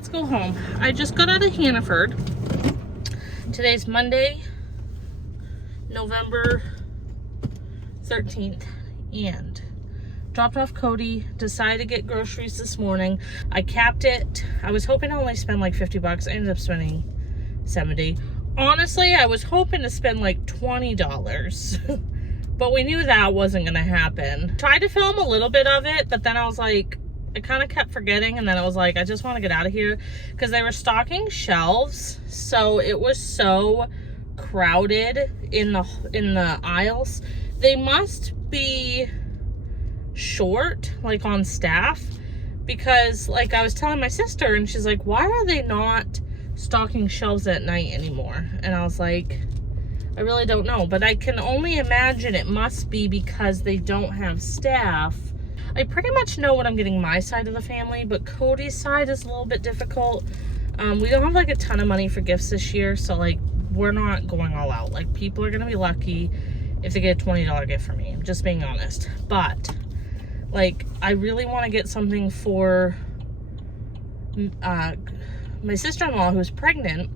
let's go home. I just got out of Hannaford. Today's Monday, November 13th, and dropped off Cody, decided to get groceries this morning. I capped it. I was hoping to only spend like 50 bucks. I ended up spending 70. Honestly, I was hoping to spend like $20, but we knew that wasn't gonna happen. Tried to film a little bit of it, but then I was like, I kind of kept forgetting, and then I was like, I just want to get out of here because they were stocking shelves, so it was so crowded in the aisles. They must be short, like, on staff, because, like, I was telling my sister, and she's like, why are they not stocking shelves at night anymore? And I was like, I really don't know, but I can only imagine it must be because they don't have staff. I pretty much know what I'm getting my side of the family, but Cody's side is a little bit difficult. We don't have like a ton of money for gifts this year, so like we're not going all out. Like, people are gonna be lucky if they get a $20 gift from me. I'm just being honest. But like, I really want to get something for my sister-in-law who's pregnant,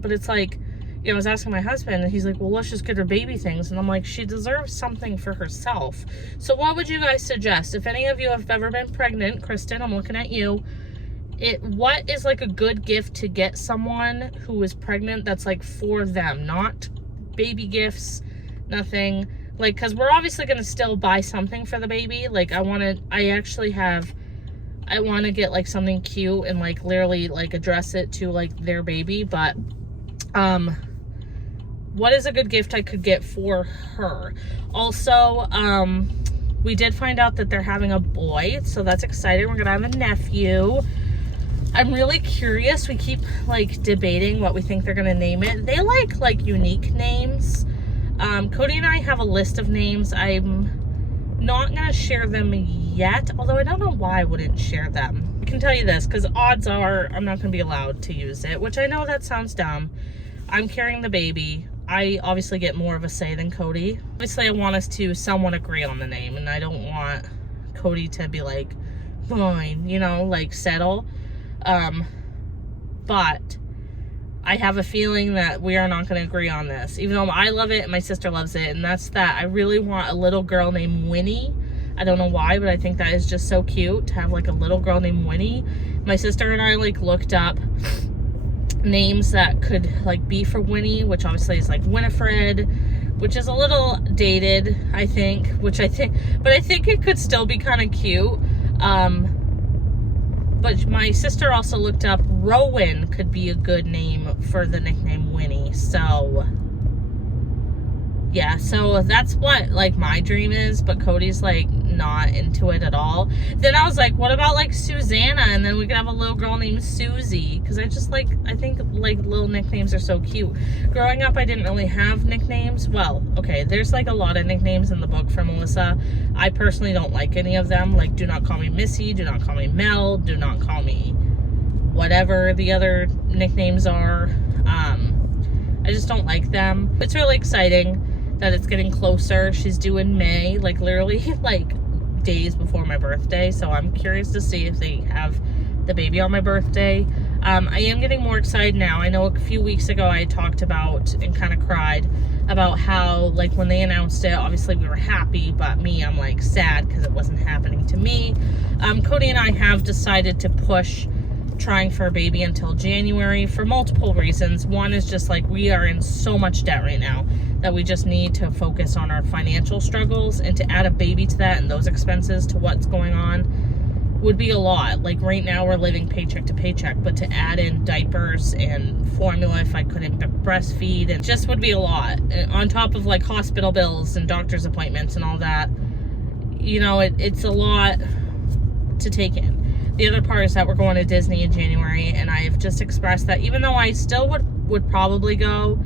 but it's like, you know, I was asking my husband, and he's like, well, let's just get her baby things. And I'm like, she deserves something for herself. So what would you guys suggest? If any of you have ever been pregnant, Kristen, I'm looking at you. What is like a good gift to get someone who is pregnant that's like for them? Not baby gifts, nothing. Like, because we're obviously going to still buy something for the baby. Like, I want to get like something cute and like literally like address it to like their baby. But what is a good gift I could get for her? Also, we did find out that they're having a boy, so that's exciting. We're gonna have a nephew. I'm really curious. We keep like debating what we think they're gonna name it. They like unique names. Cody and I have a list of names. I'm not gonna share them yet, although I don't know why I wouldn't share them. I can tell you this, because odds are I'm not gonna be allowed to use it, which I know that sounds dumb. I'm carrying the baby. I obviously get more of a say than Cody. Obviously, I want us to somewhat agree on the name, and I don't want Cody to be like, fine, you know, like settle. But I have a feeling that we are not going to agree on this, even though I love it and my sister loves it, and that's that I really want a little girl named Winnie. I don't know why, but I think that is just so cute to have like a little girl named Winnie. My sister and I like looked up names that could like be for Winnie, which obviously is like Winifred, which is a little dated, I think, but I think it could still be kind of cute. But my sister also looked up Rowan could be a good name for the nickname Winnie. So yeah, so that's what like my dream is, but Cody's like not into it at all. Then I was like, what about like Susanna, and then we could have a little girl named Susie, because I think like little nicknames are so cute. Growing up, I didn't really have nicknames. Well, okay, there's like a lot of nicknames in the book from Melissa. I personally don't like any of them. Like, do not call me Missy, do not call me Mel, do not call me whatever the other nicknames are. I just don't like them. It's really exciting that it's getting closer. She's due in May, like literally like days before my birthday, so I'm curious to see if they have the baby on my birthday. I am getting more excited now. I know a few weeks ago I talked about and kind of cried about how like when they announced it, obviously we were happy, but me, I'm like sad because it wasn't happening to me. Cody and I have decided to push trying for a baby until January for multiple reasons. One is just like we are in so much debt right now that we just need to focus on our financial struggles, and to add a baby to that and those expenses to what's going on would be a lot. Like right now we're living paycheck to paycheck, but to add in diapers and formula if I couldn't breastfeed, and just would be a lot, and on top of like hospital bills and doctor's appointments and all that, you know, it's a lot to take in. The other part is that we're going to Disney in January, and I've just expressed that even though I still would probably go,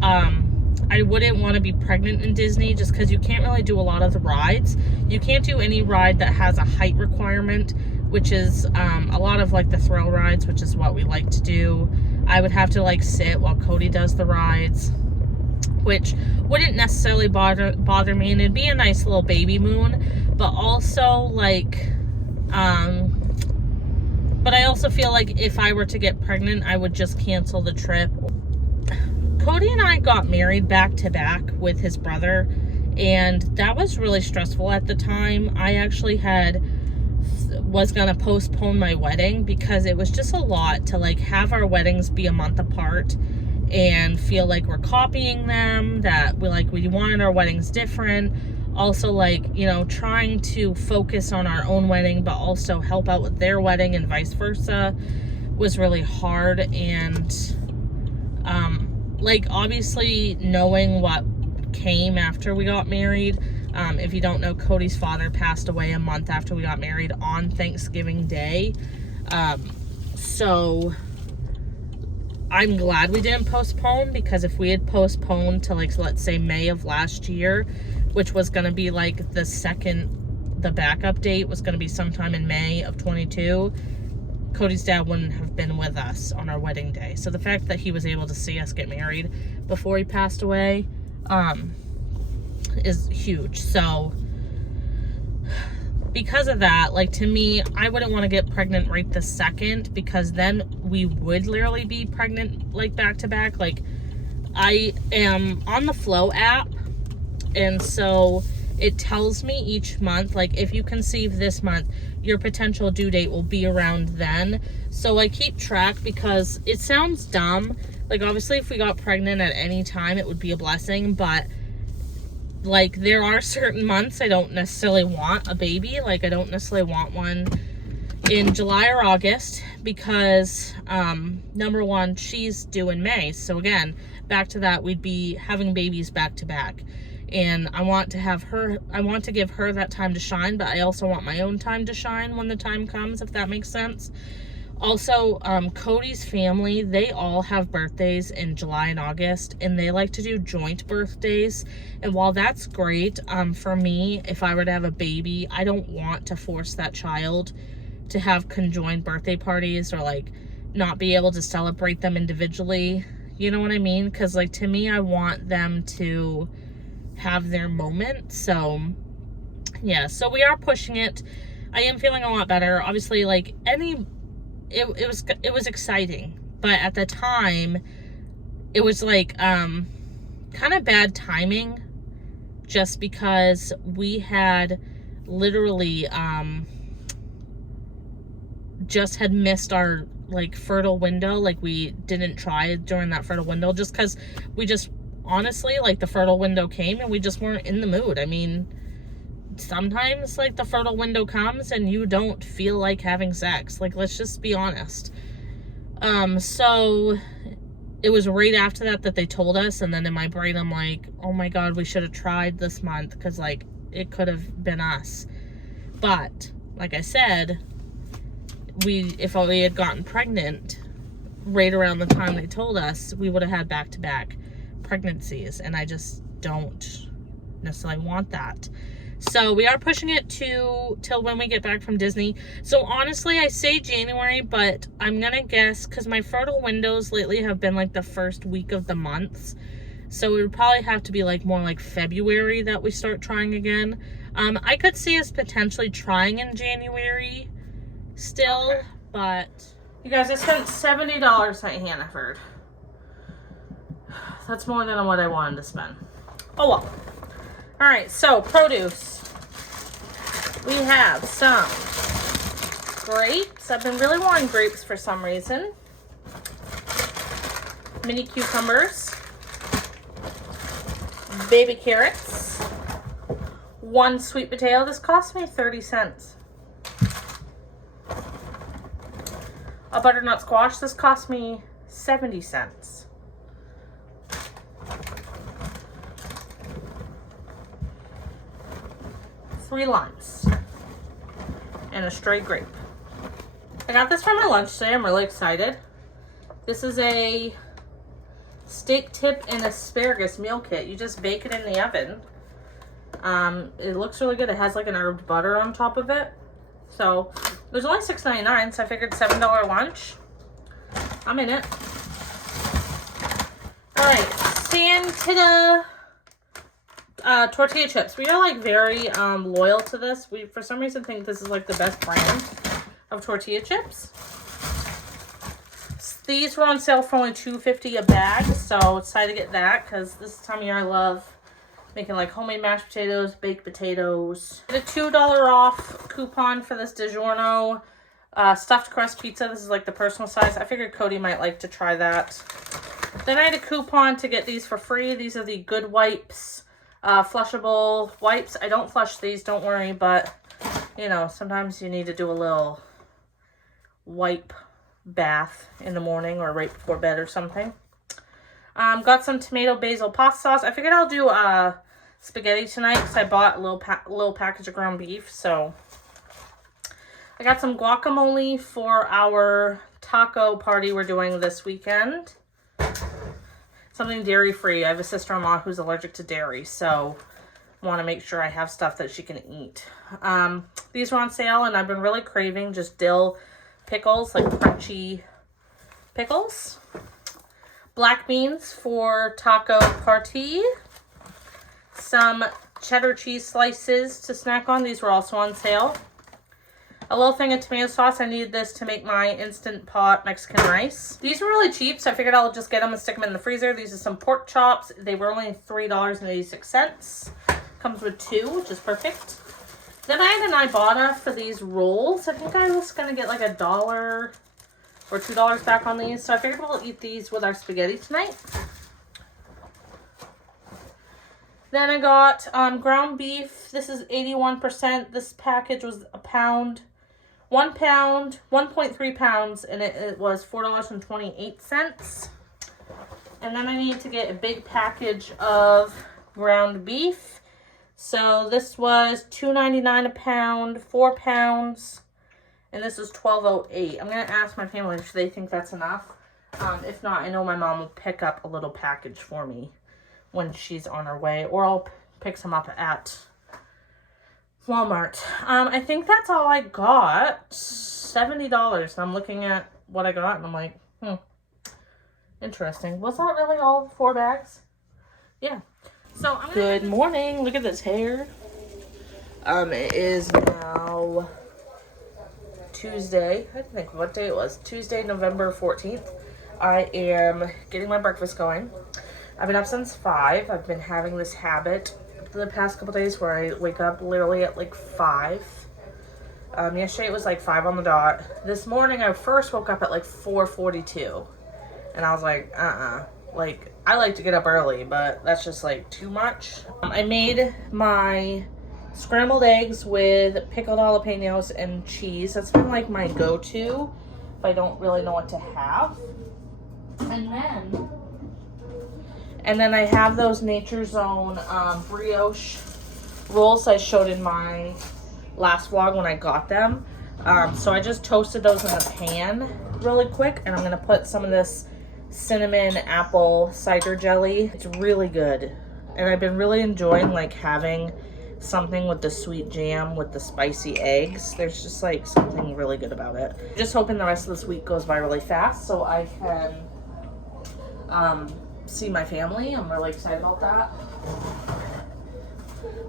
I wouldn't want to be pregnant in Disney just because you can't really do a lot of the rides. You can't do any ride that has a height requirement, which is a lot of like the thrill rides, which is what we like to do. I would have to like sit while Cody does the rides, which wouldn't necessarily bother me, and it'd be a nice little baby moon, but also like But I also feel like if I were to get pregnant, I would just cancel the trip. Cody and I got married back to back with his brother, and that was really stressful at the time. I actually was gonna postpone my wedding because it was just a lot to like have our weddings be a month apart and feel like we're copying them, that we wanted our weddings different. Also, like, you know, trying to focus on our own wedding but also help out with their wedding and vice versa was really hard. And like, obviously knowing what came after we got married, if you don't know, Cody's father passed away a month after we got married on Thanksgiving Day. So I'm glad we didn't postpone, because if we had postponed to, like, let's say May of last year, which was going to be like the backup date was going to be sometime in May of 22, Cody's dad wouldn't have been with us on our wedding day. So the fact that he was able to see us get married before he passed away is huge. So because of that, like, to me, I wouldn't want to get pregnant right this second, because then we would literally be pregnant like back to back. Like, I am on the Flow app, and so it tells me each month, like, if you conceive this month, your potential due date will be around then. So I keep track, because it sounds dumb. Like, obviously, if we got pregnant at any time, it would be a blessing, but like, there are certain months I don't necessarily want a baby. Like, I don't necessarily want one in July or August, because number one, she's due in May. So again, back to that, we'd be having babies back to back. And I want to give her that time to shine, but I also want my own time to shine when the time comes, if that makes sense. Also, Cody's family, they all have birthdays in July and August, and they like to do joint birthdays. And while that's great, for me, if I were to have a baby, I don't want to force that child to have conjoined birthday parties, or like not be able to celebrate them individually. You know what I mean? Because, like, to me, I want them to have their moment. So yeah, so we are pushing it. I am feeling a lot better. Obviously, like, it was exciting, but at the time it was like kind of bad timing, just because we had literally just had missed our, like, fertile window. Like, we didn't try during that fertile window, just because we just honestly, like, the fertile window came and we just weren't in the mood. I mean, sometimes, like, the fertile window comes and you don't feel like having sex. Like, let's just be honest. So it was right after that they told us, and then in my brain I'm like, oh my god, we should have tried this month, because, like, it could have been us. But like I said, if we had gotten pregnant right around the time they told us, we would have had back-to-back pregnancies, and I just don't necessarily want that. So we are pushing it till when we get back from Disney. So honestly, I say January, but I'm gonna guess, because my fertile windows lately have been like the first week of the months, so it would probably have to be like more like February that we start trying again. I could see us potentially trying in January still, okay. But you guys, I spent $70 at Hannaford. That's more than what I wanted to spend. Oh well. Alright, so produce. We have some grapes. I've been really wanting grapes for some reason. Mini cucumbers. Baby carrots. One sweet potato. This cost me 30 cents. A butternut squash. This cost me 70 cents. Three limes and a stray grape. I got this for my lunch today. I'm really excited. This is a steak tip and asparagus meal kit. You just bake it in the oven. It looks really good. It has like an herbed butter on top of it. So it was only $6.99, so I figured $7 lunch. I'm in it. All right, Santita tortilla chips. We are like very loyal to this. We for some reason think this is like the best brand. of tortilla chips. These were on sale for only $2.50 a bag, so excited to get that because this time of year I love making like homemade mashed potatoes, baked potatoes. The $2 off coupon for this DiGiorno stuffed crust pizza. This is like the personal size. I figured Cody might like to try that. Then I had a coupon to get these for free. These are the Good Wipes flushable wipes. I don't flush these, don't worry, but you know, sometimes you need to do a little wipe bath in the morning or right before bed or something. Got some tomato basil pasta sauce. I figured I'll do spaghetti tonight because I bought a little package of ground beef. So I got some guacamole for our taco party we're doing this weekend. Something dairy free. I have a sister-in-law who's allergic to dairy, so I want to make sure I have stuff that she can eat. These were on sale, and I've been really craving just dill pickles, like crunchy pickles. Black beans for taco party. Some cheddar cheese slices to snack on. These were also on sale. A little thing of tomato sauce. I needed this to make my Instant Pot Mexican rice. These were really cheap, so I figured I'll just get them and stick them in the freezer. These are some pork chops. They were only $3.86. Comes with 2, which is perfect. Then I had an Ibotta for these rolls. I think I was going to get like $1 or $2 back on these. So I figured we'll eat these with our spaghetti tonight. Then I got ground beef. This is 81%. This package was a pound. 1 pound, 1.3 pounds, and it was $4.28. And then I need to get a big package of ground beef. So this was $2.99 a pound, 4 pounds, and this is $12.08. I'm going to ask my family if they think that's enough. If not, I know my mom will pick up a little package for me when she's on her way, or I'll pick some up at Walmart. I think that's all I got. $70. I'm looking at what I got, and I'm like, interesting. Was that really all 4 bags? Yeah. So good morning. Look at this hair. It is now Tuesday. I don't think what day it was. Tuesday, November 14th. I am getting my breakfast going. I've been up since 5. I've been having this habit the past couple days where I wake up literally at like 5. Yesterday it was like 5 on the dot. This morning I first woke up at like 4:42. And I was like, like, I like to get up early, but that's just like too much. I made my scrambled eggs with pickled jalapenos and cheese. That's been like my go-to if I don't really know what to have. And then I have those Nature Zone brioche rolls I showed in my last vlog when I got them. So I just toasted those in the pan really quick, and I'm gonna put some of this cinnamon apple cider jelly. It's really good, and I've been really enjoying like having something with the sweet jam with the spicy eggs. There's just like something really good about it. Just hoping the rest of this week goes by really fast so I can see my family. I'm really excited about that.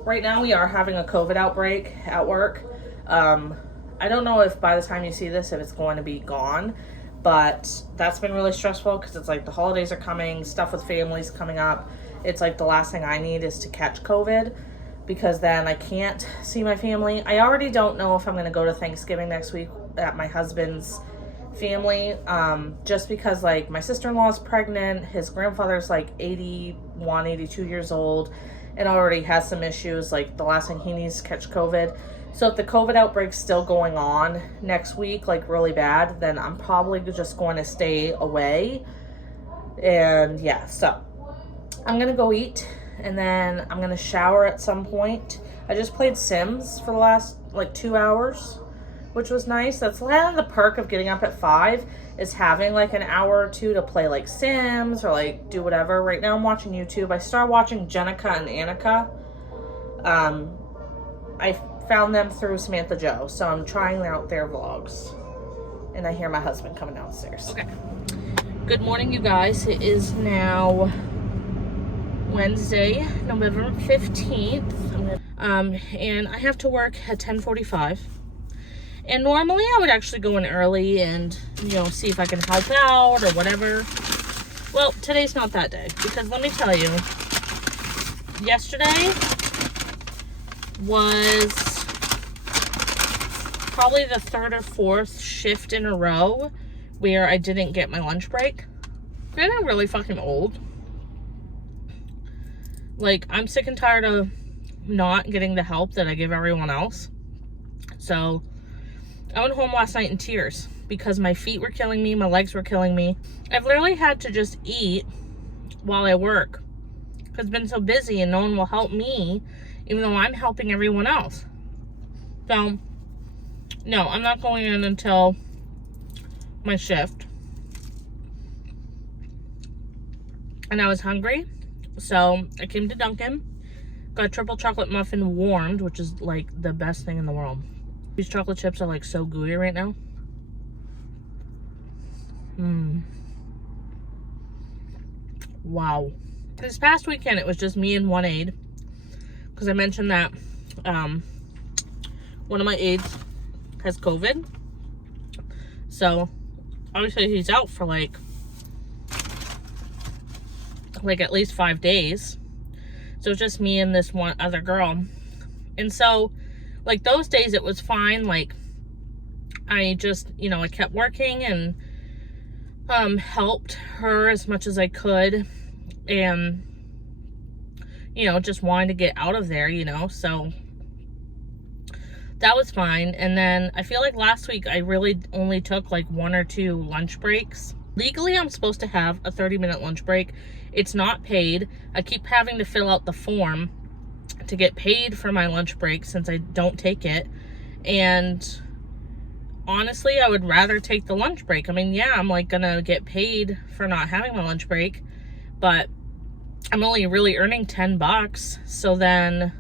Right now we are having a COVID outbreak at work. I don't know if by the time you see this if it's going to be gone, but that's been really stressful because it's like the holidays are coming, stuff with families coming up. It's like the last thing I need is to catch COVID, because then I can't see my family. I already don't know if I'm going to go to Thanksgiving next week at my husband's family, just because like my sister-in-law is pregnant. His grandfather's like 81, 82 years old and already has some issues. Like the last thing he needs is to catch COVID. So if the COVID outbreak's still going on next week, like really bad, then I'm probably just going to stay away. And yeah, so I'm going to go eat, and then I'm going to shower at some point. I just played Sims for the last like 2 hours, which was nice. That's kind of the perk of getting up at 5, is having like an hour or 2 to play like Sims or like do whatever. Right now I'm watching YouTube. I started watching Jenica and Annika. I found them through Samantha Joe, so I'm trying out their vlogs. And I hear my husband coming downstairs. Okay. Good morning, you guys. It is now Wednesday, November 15th. And I have to work at 10:45. And normally I would actually go in early and, you know, see if I can help out or whatever. Well, today's not that day, because let me tell you, yesterday was probably the third or fourth shift in a row where I didn't get my lunch break. I'm getting really fucking old. Like, I'm sick and tired of not getting the help that I give everyone else. So I went home last night in tears because my feet were killing me, my legs were killing me. I've literally had to just eat while I work because I've been so busy and no one will help me, even though I'm helping everyone else. So, no, I'm not going in until my shift. And I was hungry, so I came to Dunkin', got a triple chocolate muffin warmed, which is like the best thing in the world. These chocolate chips are like so gooey right now. Wow. This past weekend, it was just me and one aide, because I mentioned that one of my aides has COVID. So, obviously he's out for like at least 5 days. So it's just me and this one other girl. And so, like, those days it was fine. Like, I just, you know, I kept working and helped her as much as I could. And, you know, just wanted to get out of there, you know. So that was fine. And then I feel like last week I really only took like 1 or 2 lunch breaks. Legally, I'm supposed to have a 30-minute lunch break. It's not paid. I keep having to fill out the form to get paid for my lunch break since I don't take it. And honestly, I would rather take the lunch break. I mean, yeah, I'm like gonna get paid for not having my lunch break, but I'm only really earning $10. So then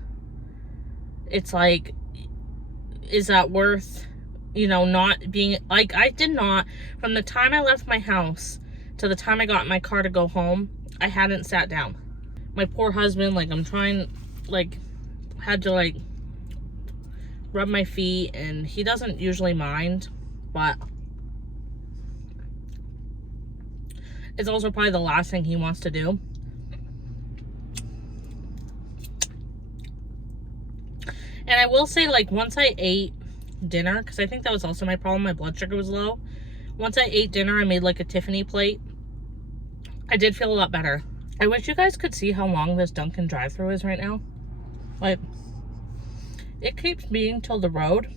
it's like, is that worth, you know, not being, like, I did not, from the time I left my house to the time I got in my car to go home, I hadn't sat down. My poor husband, like, I'm trying, like, had to, like, rub my feet, and he doesn't usually mind, but it's also probably the last thing he wants to do. And I will say, like, once I ate dinner, because I think that was also my problem, my blood sugar was low. Once I ate dinner, I made like a Tiffany plate. I did feel a lot better. I wish you guys could see how long this Dunkin' drive-thru is right now. Like, it keeps being till the road.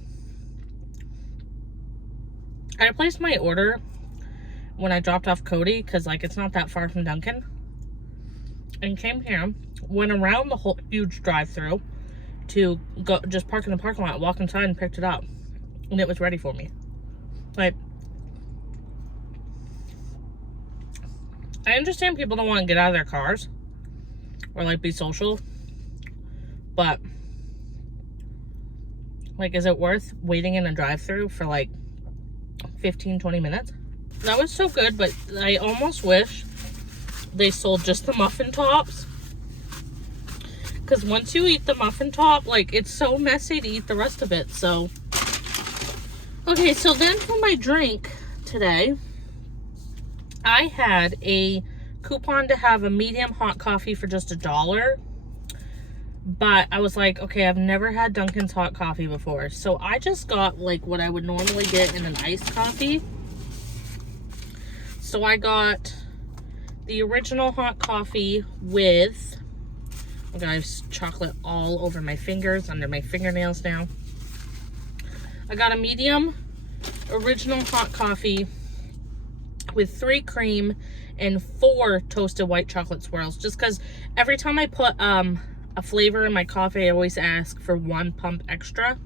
I placed my order when I dropped off Cody, because, like, it's not that far from Dunkin'. And came here, went around the whole huge drive-thru to go just park in the parking lot, walk inside, and picked it up. And it was ready for me. Like, I understand people don't want to get out of their cars or, like, be social, but, like, is it worth waiting in a drive-thru for, like, 15-20 minutes? That was so good, but I almost wish they sold just the muffin tops, because once you eat the muffin top, like, it's so messy to eat the rest of it. So, okay, so then for my drink today, I had a coupon to have a medium hot coffee for just $1. But I was like, okay, I've never had Dunkin's hot coffee before. So I just got, like, what I would normally get in an iced coffee. So I got the original hot coffee with, oh God, I have chocolate all over my fingers, under my fingernails now. I got a medium original hot coffee with 3 cream and 4 toasted white chocolate swirls. Just because every time I put a flavor in my coffee, I always ask for 1 pump extra.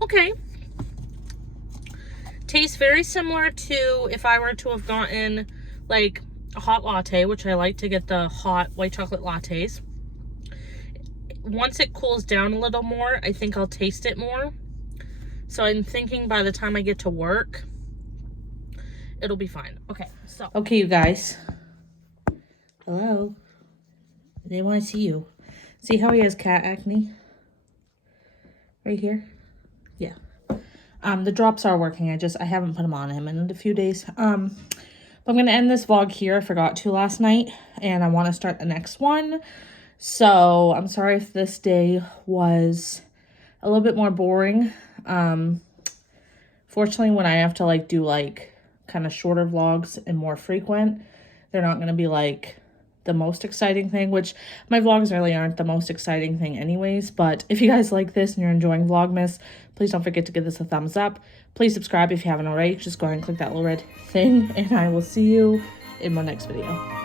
Okay. Tastes very similar to if I were to have gotten like a hot latte, which I like to get the hot white chocolate lattes. Once it cools down a little more, I think I'll taste it more. So I'm thinking by the time I get to work, it'll be fine. Okay, so. Okay, you guys. Hello. They want to see you. See how he has cat acne? Right here? Yeah. The drops are working. I haven't put them on him in a few days. But I'm going to end this vlog here. I forgot to last night, and I want to start the next one. So I'm sorry if this day was a little bit more boring. Fortunately, when I have to like do like kind of shorter vlogs and more frequent, they're not going to be like the most exciting thing, which my vlogs really aren't the most exciting thing anyways. But if you guys like this and you're enjoying Vlogmas, please don't forget to give this a thumbs up. Please subscribe if you haven't already. Just go ahead and click that little red thing, and I will see you in my next video.